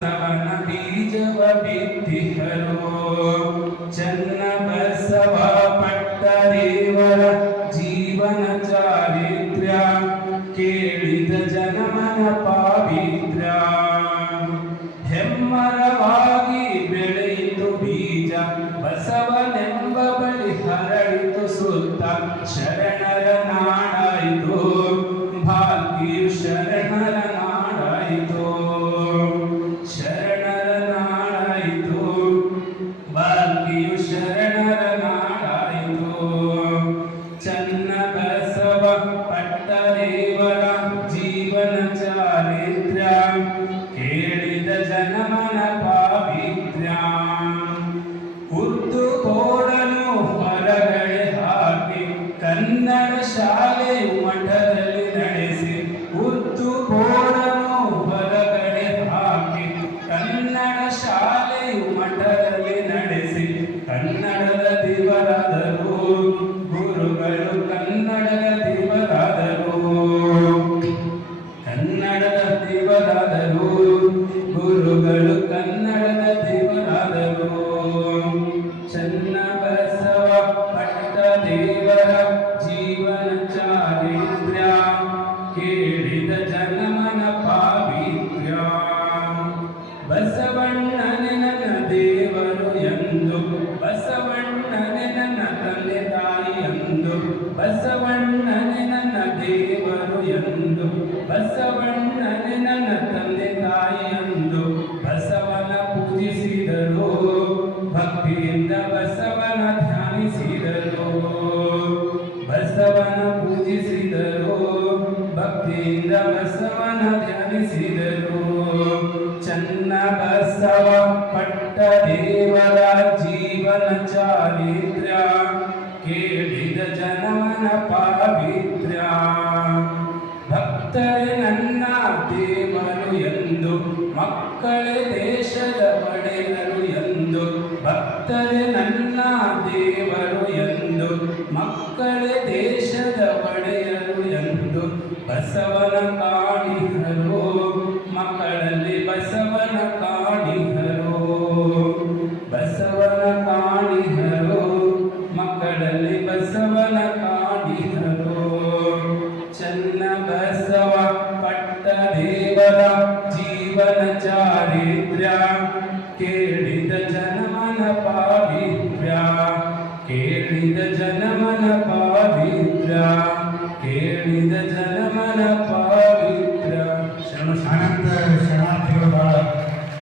ಬಸವನ ಬೀಜವ ಬಿತ್ತಿಹರೋ ಚನ್ನಬಸವ ಪಟ್ಟದೇವರ ಜೀವನ ಚಾರಿತ್ರ್ಯ ಕೇಳಿದ ಜನಮನ ಪಾವಿತ್ರ್ಯ ಹೆಮ್ಮರವಾಗಿ ಬೆಳೆಯಿತು ಬೀಜ ಬಸವನೆಂಬ ಬಳಿ ಹರಳಿತು ಸುತ್ತ ಶರಣರ ನಾಡಾಯಿತು ಭಾಗ್ಯು ಶರಣರ ನಾಡಾಯಿತು ಶರಣರ ನಾಡಾಯಿತು ಭಾಗ್ಯು ಶರಣರ ನಾಡಾಯಿತು ಚನ್ನಬಸವ ಪಟ್ಟದೇವರ ಜೀವನ ಚಾರಿತ್ರ್ಯ ಕೇಳಿದ ಜನಮನ ಪಾವಿತ್ರ್ಯ ಉರ್ದು ಬೋರ್ಡನ್ನು ಹೊರಗಡೆ ಹಾಕಿ ಕನ್ನಡ ಶಾಲೆಯು ಮಠದಲ್ಲಿ ನಡೆಸಿ ಉರ್ದು ಬೋರ್ಡನ್ನು ಹೊರಗಡೆ ಹಾಕಿ ಕನ್ನಡ ಶಾಲೆಯು ಮಠದಲ್ಲಿ ನಡೆಸಿ ಕನ್ನಡದ ದೇವರಾದರು ಗುರುಗಳು ಕನ್ನಡದ ದೇವರಾದರು ಕನ್ನಡದ ದೇವರಾದರು ಗುರುಗಳು ಕನ್ನಡದ ದೇವರಾದರು ಚನ್ನಬಸವ ಪಟ್ಟದೇವರ ಜೀವನ ಚಾರಿತ್ರ್ಯ ಕೇಳಿದ ಜನಮನ ಪಾವಿತ್ರ್ಯ ಬಸವಣ್ಣನೆ ನನ್ನ ದೇವರು ಎಂದು ಬಸವಣ್ಣನೆ ನನ್ನ ತಂದೆ ತಾಯಿ ಎಂದು ಬಸವಣ್ಣನೆ ನನ್ನ ದೇವರು ಎಂದು ಬಸವಣ್ಣನೆ ನನ್ನ ತಂದೆ ತಾಯಿ ಎಂದು ಬಸವನ ಪೂಜಿಸಿದರು ಭಕ್ತಿಯಿಂದ ಬಸವನ ಧ್ಯಾನಿಸಿದರು ಬಸವನ ಪೂಜಿಸಿದರು ಭಕ್ತಿಯಿಂದ ಬಸವನ ಧ್ಯಾನಿಸಿದರು ಚನ್ನಬಸವ ಪಟ್ಟದೇವರ ಜೀವನ ಚಾರಿತ್ರ್ಯ ಕೇಳಿದ ಜನಮನ ಪಾವಿತ್ರ್ಯ ಭಕ್ತರೇ ನನ್ನ ದೇವರು ಎಂದು ಮಕ್ಕಳೇ ದೇಶದ ಒಡೆಯರು ಎಂದು ಭಕ್ತರೇ ನನ್ನ ದೇವರು ಎಂದು ಮಕ್ಕಳೇ ದೇಶದ ಒಡೆಯರು ಎಂದು ಬಸವನ ಕಾಣಿಹರು ಮಕ್ಕಳಲ್ಲಿ ಬಸವನ ಕಾಣಿಹರು ಬಸವನ ಕಾಣಿಹರು ಮಕ್ಕಳಲ್ಲಿ ಬಸವನ ಕಾಣಿಹರು ಚನ್ನಬಸವ ಪಟ್ಟದೇವರ ಜೀವನ ಚಾರಿತ್ರ್ಯ ಕೇಳ